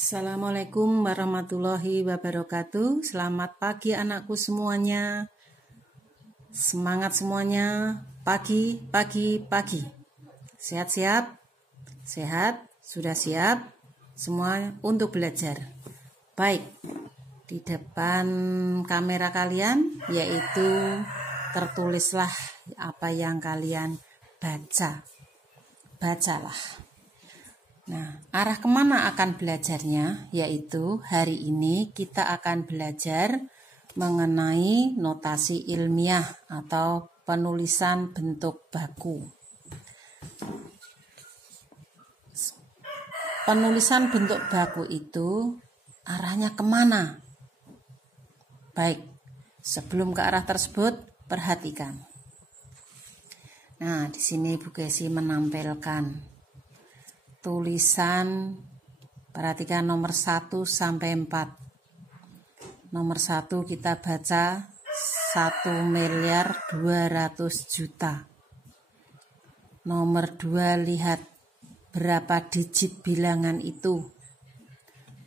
Assalamualaikum warahmatullahi wabarakatuh. Selamat pagi anakku semuanya. Semangat semuanya. Pagi. Sehat-sehat? Sehat? Sudah siap? Semua untuk belajar. Baik. Di depan kamera kalian yaitu tertulislah apa yang kalian baca. Bacalah. Nah, arah kemana akan belajarnya? Yaitu hari ini kita akan belajar mengenai notasi ilmiah atau penulisan bentuk baku. Penulisan bentuk baku itu arahnya kemana? Baik, sebelum ke arah tersebut, perhatikan. Nah, di sini Bu Kesi menampilkan tulisan, perhatikan nomor 1 sampai 4. Nomor 1 kita baca 1.200.000.000. Nomor 2 lihat berapa digit bilangan itu.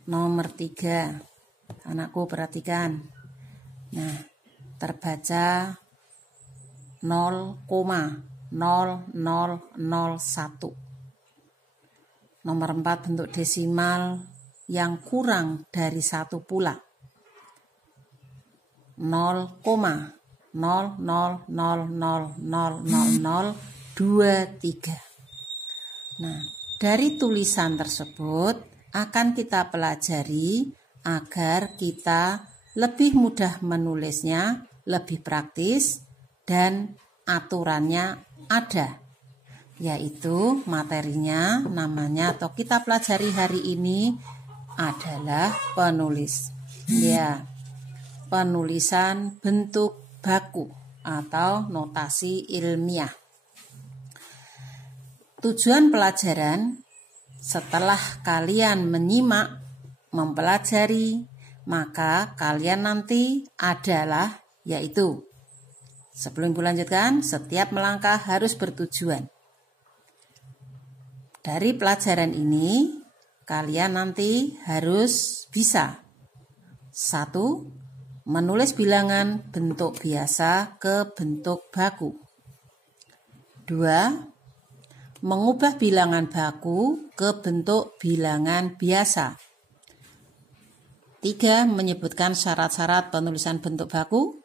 Nomor 3, anakku perhatikan. Nah, terbaca 0,0001. Nomor 4 bentuk desimal yang kurang dari 1 pula. 0,00000023. Nah, dari tulisan tersebut akan kita pelajari agar kita lebih mudah menulisnya, lebih praktis, dan aturannya ada. Yaitu materinya namanya atau kita pelajari hari ini adalah penulisan bentuk baku atau notasi ilmiah. Tujuan pelajaran setelah kalian menyimak, mempelajari, maka kalian nanti adalah yaitu sebelum dilanjutkan, setiap melangkah harus bertujuan. Dari pelajaran ini, kalian nanti harus bisa 1. Menulis bilangan bentuk biasa ke bentuk baku. 2. Mengubah bilangan baku ke bentuk bilangan biasa. 3. Menyebutkan syarat-syarat penulisan bentuk baku.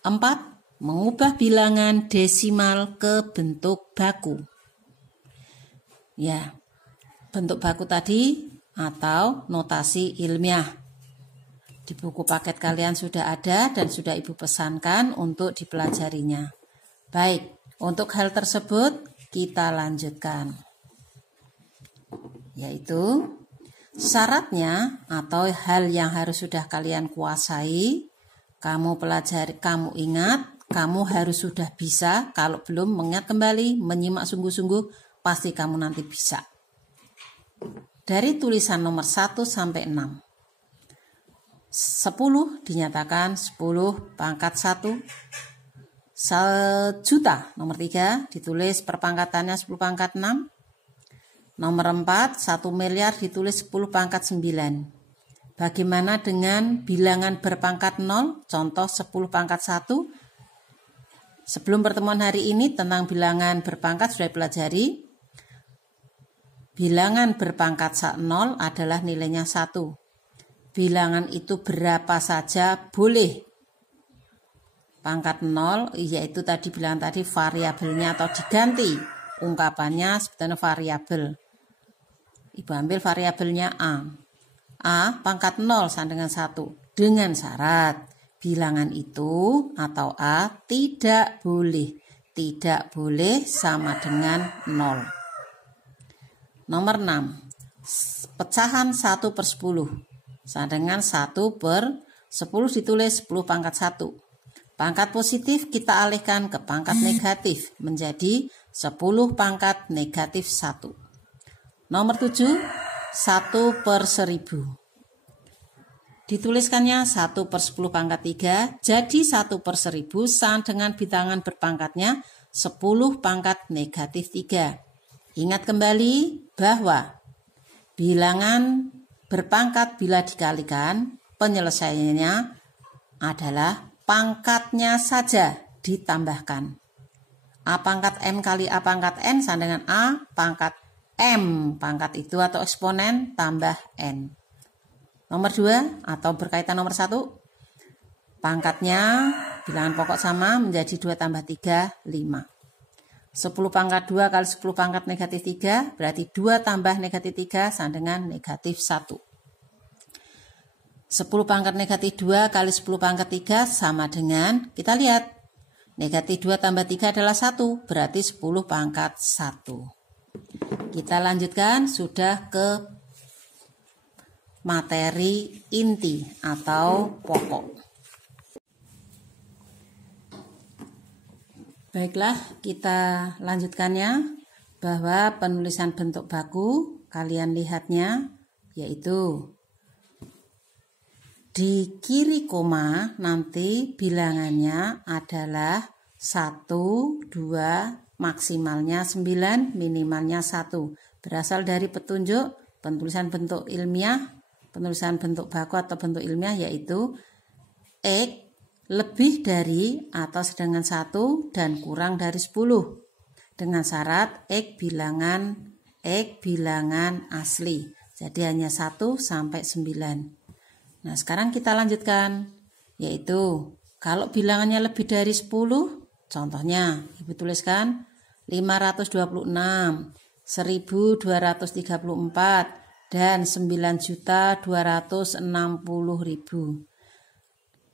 4. Mengubah bilangan desimal ke bentuk baku. Ya, bentuk baku tadi atau notasi ilmiah. Di buku paket kalian sudah ada dan sudah Ibu pesankan untuk dipelajarinya. Baik, untuk hal tersebut kita lanjutkan. Yaitu syaratnya atau hal yang harus sudah kalian kuasai, kamu pelajari, kamu ingat, kamu harus sudah bisa. Kalau belum, mengingat kembali, menyimak sungguh-sungguh, pasti kamu nanti bisa. Dari tulisan nomor 1 sampai 6. 10 dinyatakan 10 pangkat 1. 1.000.000 nomor 3 ditulis perpangkatannya 10 pangkat 6. Nomor 4 1 miliar ditulis 10 pangkat 9. Bagaimana dengan bilangan berpangkat 0? Contoh 10 pangkat 1. Sebelum pertemuan hari ini tentang bilangan berpangkat sudah dipelajari. Bilangan berpangkat 0 adalah nilainya 1. Bilangan itu berapa saja boleh. Pangkat 0 yaitu tadi bilangan tadi variabelnya atau diganti. Ungkapannya sebetulnya variabel. Ibu ambil variabelnya A. A pangkat 0 sama dengan 1. Dengan syarat bilangan itu atau A tidak boleh. Tidak boleh sama dengan 0. Nomor 6. Pecahan 1/10 sama dengan 1/10 ditulis 10 pangkat 1. Pangkat positif kita alihkan ke pangkat negatif menjadi 10 pangkat negatif 1. Nomor 7. 1/1000. Dituliskannya 1/10 pangkat 3. Jadi 1/1000 sama dengan bilangan berpangkatnya 10 pangkat negatif 3. Ingat kembali bahwa bilangan berpangkat bila dikalikan, penyelesaiannya adalah pangkatnya saja ditambahkan. A pangkat M kali A pangkat N sama dengan A pangkat M. Pangkat itu atau eksponen tambah N. Nomor 2 atau berkaitan nomor 1. Pangkatnya bilangan pokok sama menjadi 2 tambah 3, 5. 10 pangkat 2 kali 10 pangkat negatif 3 berarti 2 tambah negatif 3 sama dengan negatif 1. 10 pangkat negatif 2 kali 10 pangkat 3 sama dengan, kita lihat, negatif 2 tambah 3 adalah 1, berarti 10 pangkat 1. Kita lanjutkan sudah ke materi inti atau pokok. Baiklah, kita lanjutkannya, bahwa penulisan bentuk baku, kalian lihatnya, yaitu di kiri koma nanti bilangannya adalah 1, 2, maksimalnya 9, minimalnya 1. Berasal dari petunjuk penulisan bentuk ilmiah, penulisan bentuk baku atau bentuk ilmiah, yaitu X lebih dari atau sedangkan 1 dan kurang dari 10. Dengan syarat X bilangan asli. Jadi hanya 1 sampai 9. Nah, sekarang kita lanjutkan, yaitu kalau bilangannya lebih dari 10, contohnya Ibu tuliskan 526, 1234, dan 9.260.000.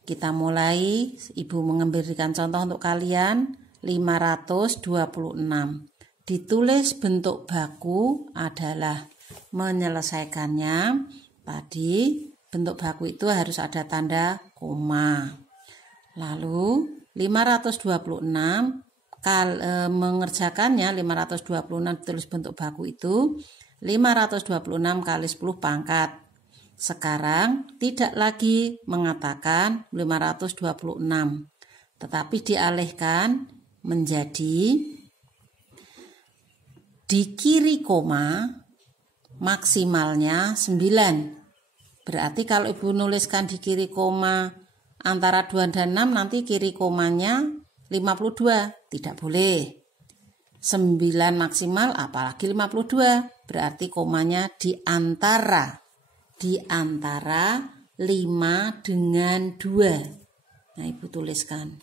Kita mulai, Ibu memberikan contoh untuk kalian, 526. Ditulis bentuk baku adalah menyelesaikannya. Tadi bentuk baku itu harus ada tanda koma. Lalu 526 mengerjakannya, 526 ditulis bentuk baku itu 526 kali 10 pangkat. Sekarang tidak lagi mengatakan 526, tetapi dialihkan menjadi di kiri koma maksimalnya 9. Berarti kalau Ibu nuliskan di kiri koma antara 2 dan 6, nanti kiri komanya 52. Tidak boleh. 9 maksimal apalagi 52. Berarti komanya di antara 5 dengan 2. Nah, Ibu tuliskan.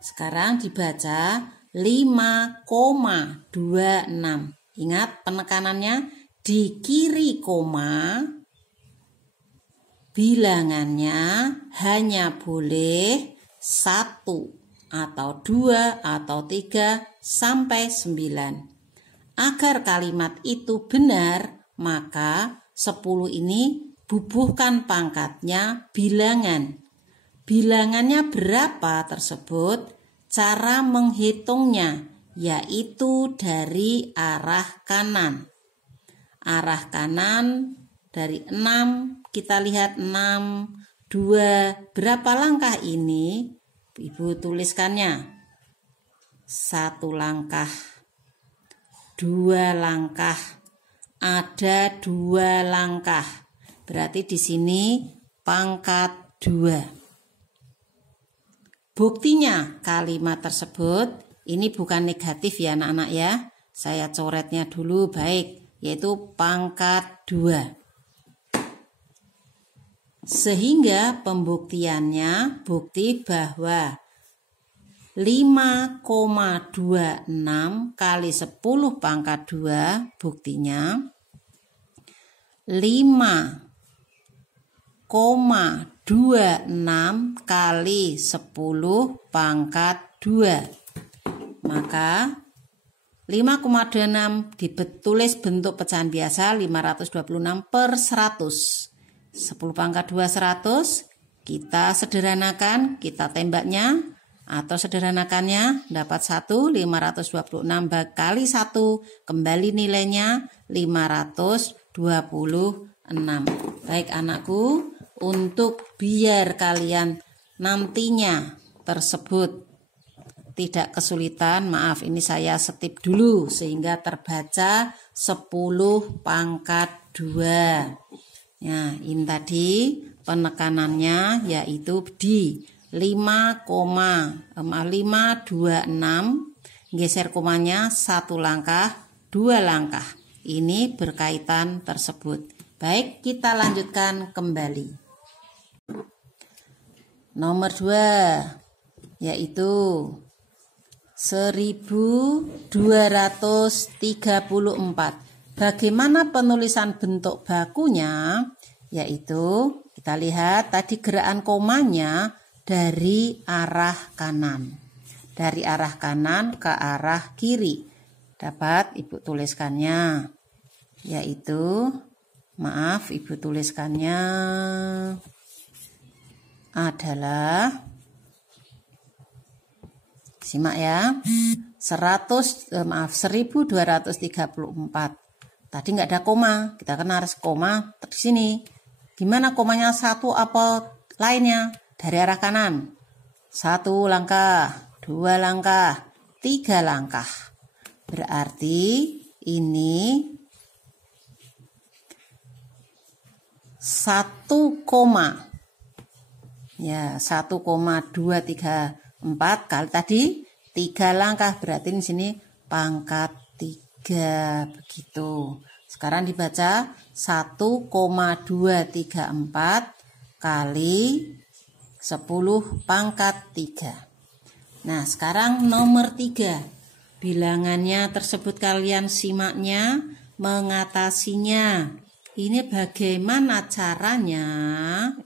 Sekarang dibaca 5,26. Ingat penekanannya di kiri koma, bilangannya hanya boleh 1 atau 2 atau 3 sampai 9. Agar kalimat itu benar, maka 10 ini bubuhkan pangkatnya bilangan. Bilangannya berapa tersebut, cara menghitungnya yaitu dari arah kanan. Arah kanan dari 6, kita lihat 6, 2, berapa langkah ini? Ibu tuliskannya. 1 langkah, 2 langkah, ada 2 langkah. Berarti di sini pangkat 2. Buktinya kalimat tersebut ini bukan negatif ya anak-anak ya. Saya coretnya dulu baik, yaitu pangkat 2. Sehingga pembuktiannya bukti bahwa 5,26 kali 10 pangkat 2 buktinya 5,26 kali 10 pangkat 2. Maka 5,26 ditulis bentuk pecahan biasa 526 per 100. 10 pangkat 2 100. Kita sederhanakan, kita tembaknya atau sederhanakannya dapat 1, 526 kali 1, kembali nilainya 526. Baik anakku, untuk biar kalian nantinya tersebut tidak kesulitan, maaf ini saya setip dulu sehingga terbaca 10 pangkat 2. Nah, ini tadi penekanannya yaitu di 5,526, geser komanya 1 langkah, 2 langkah. Ini berkaitan tersebut. Baik, kita lanjutkan kembali. Nomor 2 yaitu 1234. Bagaimana penulisan bentuk bakunya? Yaitu kita lihat tadi gerakan komanya dari arah kanan. Dari arah kanan ke arah kiri. Dapat Ibu tuliskannya. Yaitu, maaf Ibu tuliskannya adalah, simak ya, 1234. Tadi nggak ada koma, kita kan harus koma di sini. Gimana komanya satu apa lainnya? Dari arah kanan. 1 langkah, 2 langkah, 3 langkah. Berarti ini 1 koma. Ya, 1,234 kali tadi 3 langkah, berarti di sini pangkat 3 begitu. Sekarang dibaca 1,234 kali 10 pangkat 3. Nah, sekarang nomor 3. Bilangannya tersebut kalian simaknya, mengatasinya. Ini bagaimana caranya?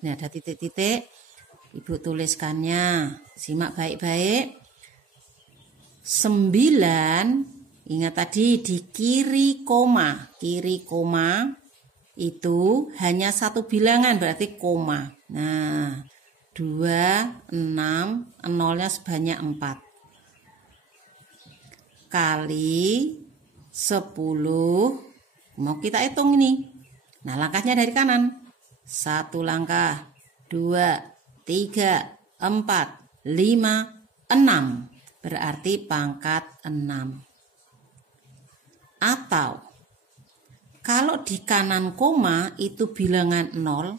Ini ada titik-titik. Ibu tuliskannya. Simak baik-baik. 9, ingat tadi di kiri koma. Kiri koma itu hanya 1 bilangan, berarti koma. Nah, 2, 6, nolnya sebanyak 4. Kali 10. Mau kita hitung ini. Nah, langkahnya dari kanan. 1 langkah, 2, 3, 4, 5, 6. Berarti pangkat 6. Atau kalau di kanan koma itu bilangan 0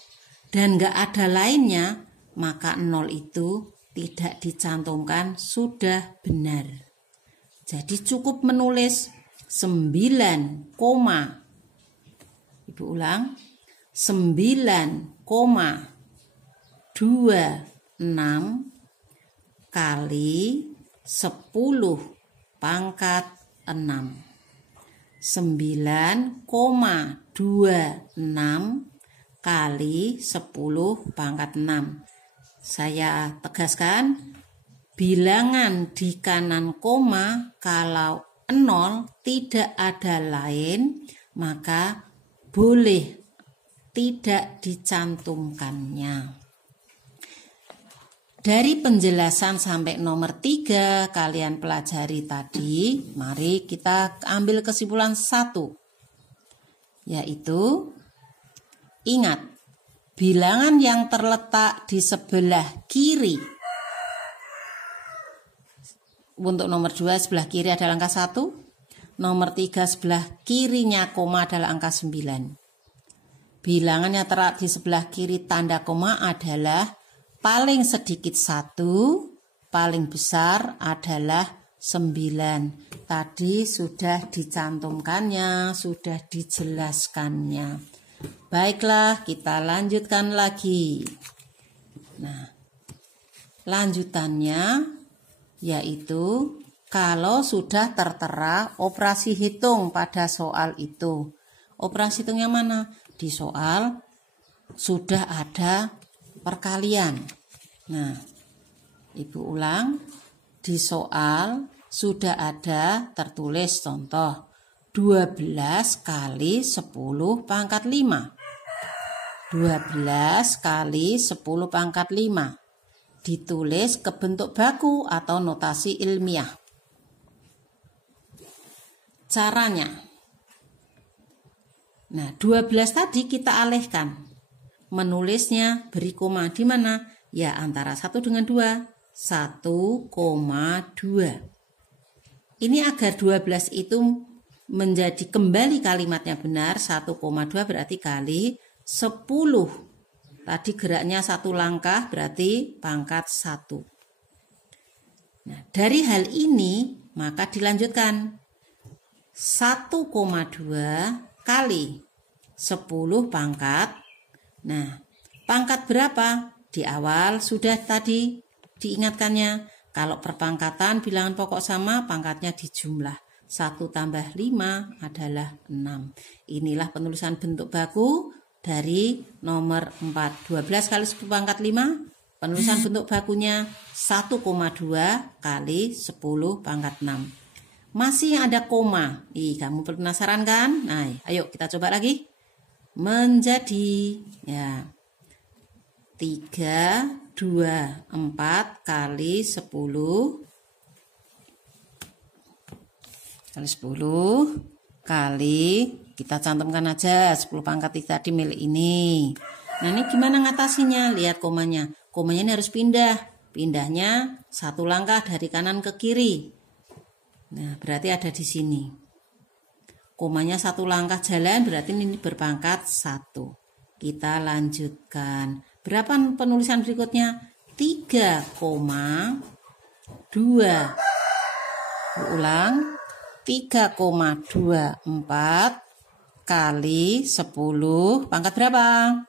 dan nggak ada lainnya, maka 0 itu tidak dicantumkan, sudah benar. Jadi cukup menulis 9, Ibu ulang, 9,26 kali 10 pangkat 6. 9,26 kali 10 pangkat 6. Saya tegaskan, bilangan di kanan koma kalau 0 tidak ada lain, maka boleh tidak dicantumkannya. Dari penjelasan sampai nomor 3 kalian pelajari tadi, mari kita ambil kesimpulan 1. Yaitu, ingat, bilangan yang terletak di sebelah kiri. Untuk nomor 2 sebelah kiri adalah angka 1. Nomor 3 sebelah kirinya koma adalah angka 9. Bilangan yang terletak di sebelah kiri tanda koma adalah paling sedikit 1, paling besar adalah 9. Tadi sudah dicantumkannya, sudah dijelaskannya. Baiklah, kita lanjutkan lagi. Nah, lanjutannya yaitu kalau sudah tertera operasi hitung pada soal itu. Operasi hitung yang mana? Di soal sudah ada perkalian. Nah, Ibu ulang, di soal sudah ada tertulis contoh 12 kali 10 pangkat 5. 12 kali 10 pangkat 5. Ditulis ke bentuk baku atau notasi ilmiah. Caranya. Nah, 12 tadi kita alihkan. Menulisnya beri koma di mana? Ya, antara 1 dengan 2. 1,2. Ini agar 12 itu menjadi kembali kalimatnya benar, 1,2 berarti kali 10. Tadi geraknya satu langkah berarti pangkat 1. Nah, dari hal ini maka dilanjutkan 1,2 kali 10 pangkat. Nah, pangkat berapa? Di awal sudah tadi diingatkannya. Kalau perpangkatan bilangan pokok sama, pangkatnya dijumlah. 1 tambah 5 adalah 6. Inilah penulisan bentuk baku dari nomor 4. 12 kali 10 pangkat 5. Penulisan bentuk bakunya 1,2 kali 10 pangkat 6. Masih ada koma. Kamu penasaran kan? Nah, ayo kita coba lagi. Menjadi, ya, 3, 2, 4 kali 10 kali kita cantumkan aja 10 pangkat 3 tadi milik ini. Nah, ini gimana ngatasinya? Lihat komanya. Komanya ini harus pindah. Pindahnya satu langkah dari kanan ke kiri. Nah, berarti ada di sini. Komanya satu langkah jalan berarti ini berpangkat 1. Kita lanjutkan. Berapa penulisan berikutnya? 3,2. Ulang. 3,24 kali 10 pangkat berapa?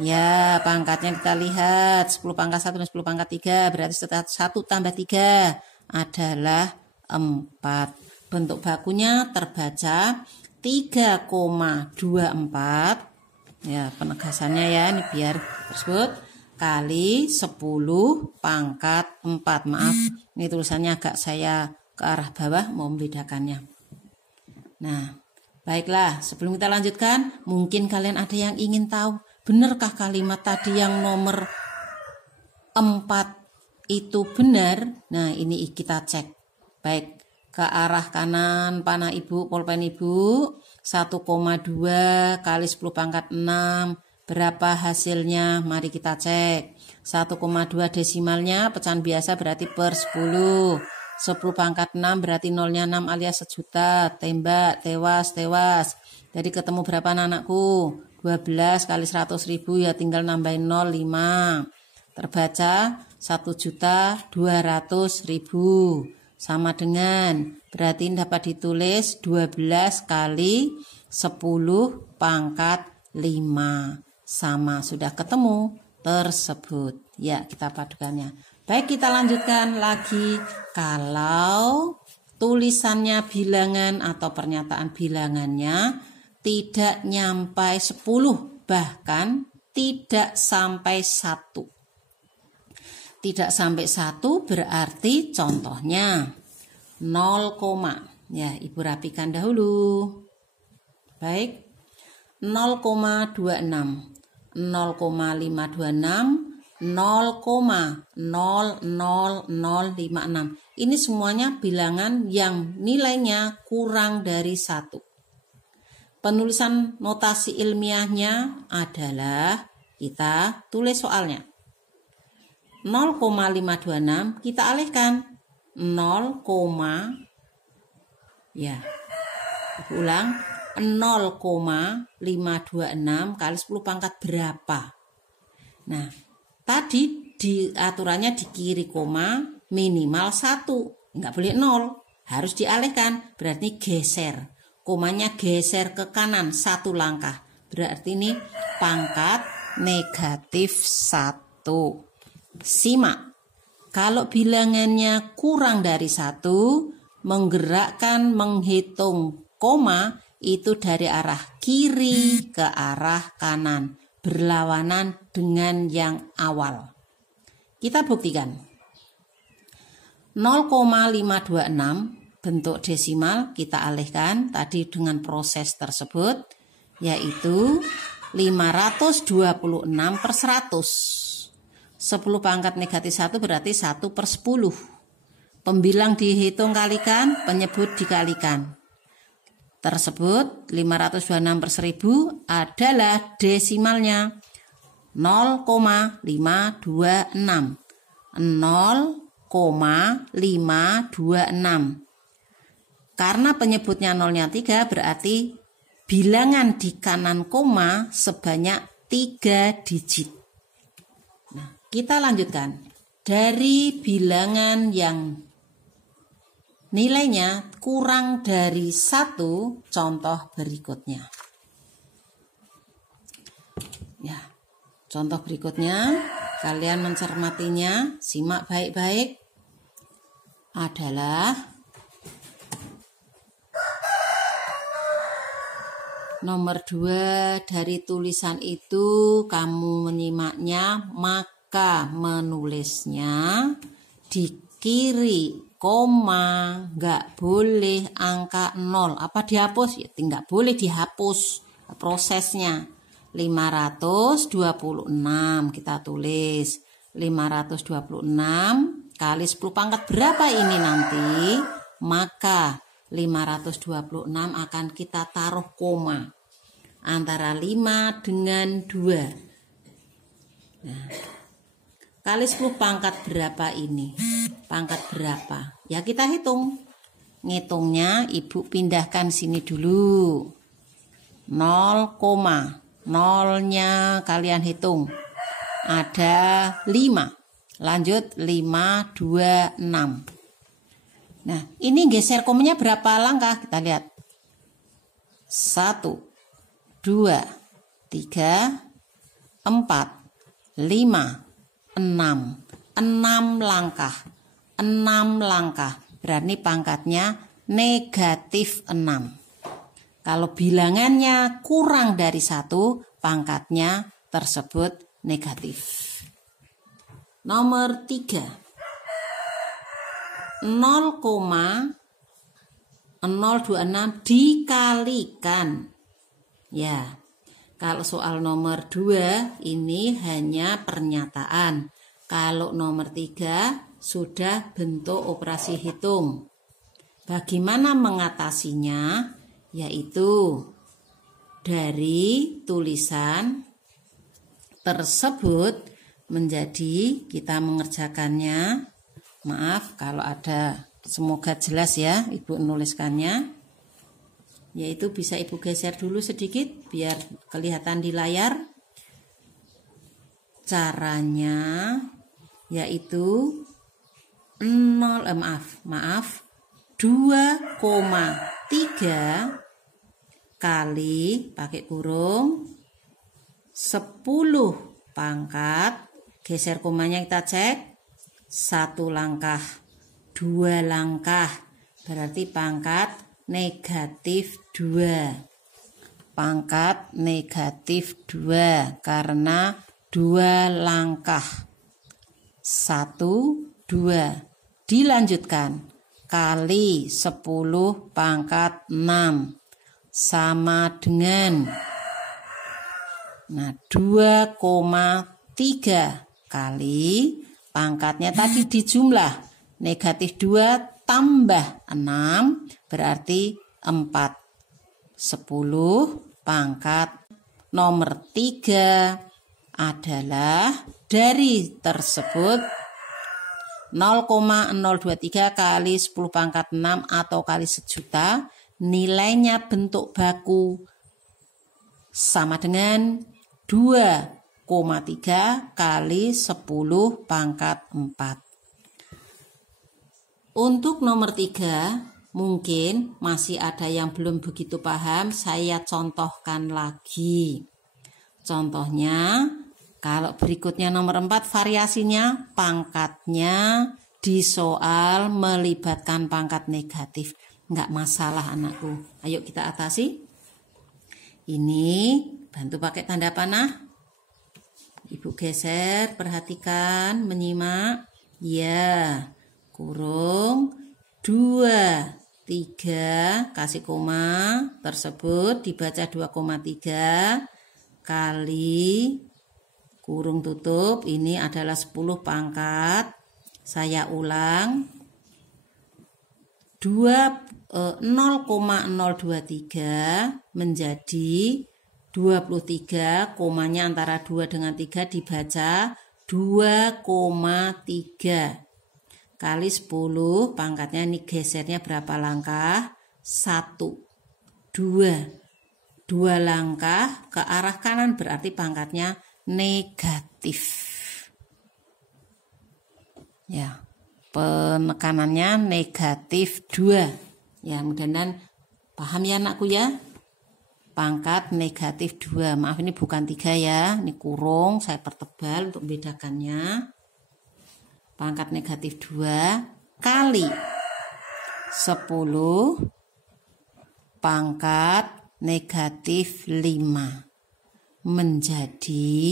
Ya, pangkatnya kita lihat 10 pangkat 1 dan 10 pangkat 3 berarti setelah 1 tambah 3 adalah 4. Bentuk bakunya terbaca 3,24. Ya, penegasannya ya, ini biar tersebut kali 10 pangkat 4. Maaf, ini tulisannya agak saya ke arah bawah, mau membedakannya. Nah, baiklah, sebelum kita lanjutkan, mungkin kalian ada yang ingin tahu, benarkah kalimat tadi yang nomor 4 itu benar? Nah, ini kita cek. Baik, ke arah kanan panah ibu, pulpen ibu, 1,2 kali 10 pangkat 6. Berapa hasilnya? Mari kita cek. 1,2 desimalnya pecahan biasa berarti per 10. 10 pangkat 6 berarti nolnya 6 alias sejuta. Tembak, tewas. Jadi ketemu berapa anakku? 12 kali 100.000 ya tinggal nambahin 0, 5. Terbaca 1.200.000. Sama dengan, berarti dapat ditulis 12 kali 10 pangkat 5. Sama, sudah ketemu tersebut. Ya, kita padukannya. Baik, kita lanjutkan lagi. Kalau tulisannya bilangan atau pernyataan bilangannya tidak nyampai 10, bahkan tidak sampai 1. Tidak sampai 1 berarti contohnya 0, ya ibu rapikan dahulu. Baik, 0,26, 0,526, 0,00056. Ini semuanya bilangan yang nilainya kurang dari 1. Penulisan notasi ilmiahnya adalah kita tulis soalnya. 0,526 kita alihkan 0, ya ulang 0,526 kali 10 pangkat berapa. Nah, tadi di aturannya di kiri koma minimal 1, nggak boleh 0, harus dialihkan, berarti geser. Komanya geser ke kanan 1 langkah, berarti ini pangkat negatif 1. Simak, kalau bilangannya kurang dari 1, menggerakkan menghitung koma itu dari arah kiri ke arah kanan, berlawanan dengan yang awal. Kita buktikan. 0,526 bentuk desimal kita alihkan tadi dengan proses tersebut, yaitu 526 per 100. 10 pangkat negatif 1 berarti 1 per 10. Pembilang dihitung kalikan, penyebut dikalikan. Tersebut 526 per 1000 adalah desimalnya 0,526. 0,526. Karena penyebutnya nolnya 3 berarti bilangan di kanan koma sebanyak 3 digit. Nah, kita lanjutkan. Dari bilangan yang nilainya kurang dari 1, contoh berikutnya. Ya, contoh berikutnya, kalian mencermatinya, simak baik-baik, adalah nomor 2 dari tulisan itu kamu menyimaknya, maka menulisnya di kiri koma, nggak boleh angka 0. Apa dihapus? Ya nggak boleh dihapus prosesnya. 526 kita tulis. 526 kali 10 pangkat berapa ini nanti? Maka 526 akan kita taruh koma antara 5 dengan 2. Nah, kali 10 pangkat berapa ini? Pangkat berapa? Ya kita hitung. Ngitungnya ibu pindahkan sini dulu. 0, nolnya kalian hitung. Ada 5. Lanjut 5, 2, 6. Nah, ini geser komanya berapa langkah? Kita lihat. 1, 2, 3, 4, 5, 6. 6 langkah. 6 langkah. Berarti pangkatnya negatif 6. Kalau bilangannya kurang dari 1, pangkatnya tersebut negatif. Nomor 3. 0,026 dikalikan. Ya, kalau soal nomor 2 ini hanya pernyataan. Kalau nomor 3 sudah bentuk operasi hitung. Bagaimana mengatasinya? Yaitu dari tulisan tersebut menjadi kita mengerjakannya. Maaf kalau ada, semoga jelas ya ibu menuliskannya. Yaitu bisa ibu geser dulu sedikit biar kelihatan di layar. Caranya yaitu 2,3 kali pakai kurung 10 pangkat, geser komanya kita cek, 1 langkah, 2 langkah, berarti pangkat negatif 2. Pangkat negatif 2 karena 2 langkah. 1, 2. Dilanjutkan. Kali 10 pangkat 6. Sama dengan 2,3 kali pangkatnya tadi dijumlah. Negatif 2 tambah 6 berarti 4. 10 pangkat nomor 3 adalah dari tersebut 0,023 kali 10 pangkat 6 atau kali 1.000.000. Nilainya bentuk baku sama dengan 2,3 kali 10 pangkat 4. Untuk nomor 3 mungkin masih ada yang belum begitu paham, saya contohkan lagi. Contohnya kalau berikutnya nomor 4 variasinya pangkatnya di soal melibatkan pangkat negatif. Enggak masalah anakku. Ayo kita atasi. Ini bantu pakai tanda panah. Ibu geser, perhatikan, menyimak. Ya, kurung 2, 3, kasih koma tersebut dibaca 2,3 kali kurung tutup. Ini adalah 10 pangkat. Saya ulang. 0,023 menjadi 23, komanya antara 2 dengan 3 dibaca 2,3 kali 10 pangkatnya ini gesernya berapa langkah? 1. 2 langkah ke arah kanan berarti pangkatnya negatif. Ya, penekanannya negatif 2. Ya, mudah-mudahan paham ya anakku ya. Pangkat negatif 2. Maaf ini bukan 3 ya. Ini kurung, saya pertebal untuk membedakannya. Pangkat negatif 2 kali 10 pangkat negatif 5 menjadi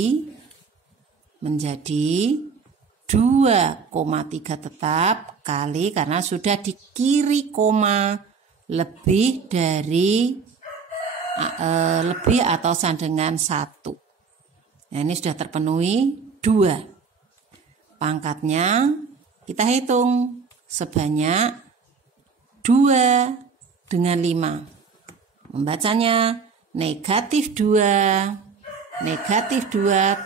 2,3 tetap kali, karena sudah di kiri koma lebih atau sama dengan 1. Nah, ini sudah terpenuhi 2. Pangkatnya kita hitung sebanyak 2 dengan 5. Membacanya negatif 2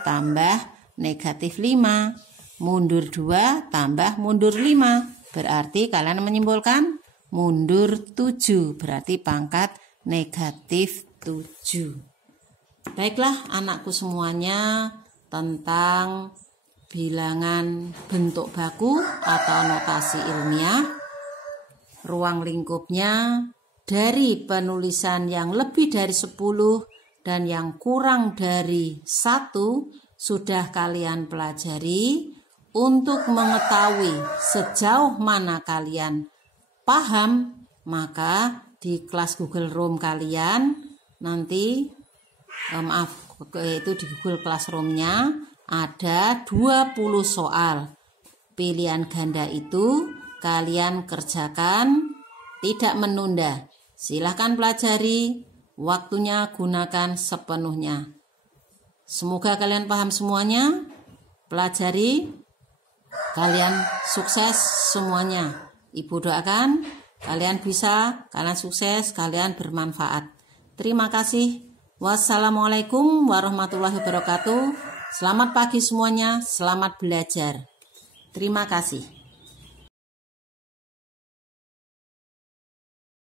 tambah negatif 5. Mundur 2 tambah mundur 5. Berarti kalian menyimpulkan mundur 7. Berarti pangkat negatif 7. Baiklah anakku semuanya, tentang bilangan bentuk baku atau notasi ilmiah, ruang lingkupnya dari penulisan yang lebih dari 10 dan yang kurang dari 1 sudah kalian pelajari. Untuk mengetahui sejauh mana kalian paham, maka di kelas Google Room kalian nanti itu di Google Classroom-nya ada 20 soal. Pilihan ganda itu kalian kerjakan, tidak menunda. Silahkan pelajari, waktunya gunakan sepenuhnya. Semoga kalian paham semuanya. Pelajari, kalian sukses semuanya. Ibu doakan kalian bisa, kalian sukses, kalian bermanfaat. Terima kasih. Wassalamualaikum warahmatullahi wabarakatuh. Selamat pagi semuanya, selamat belajar. Terima kasih.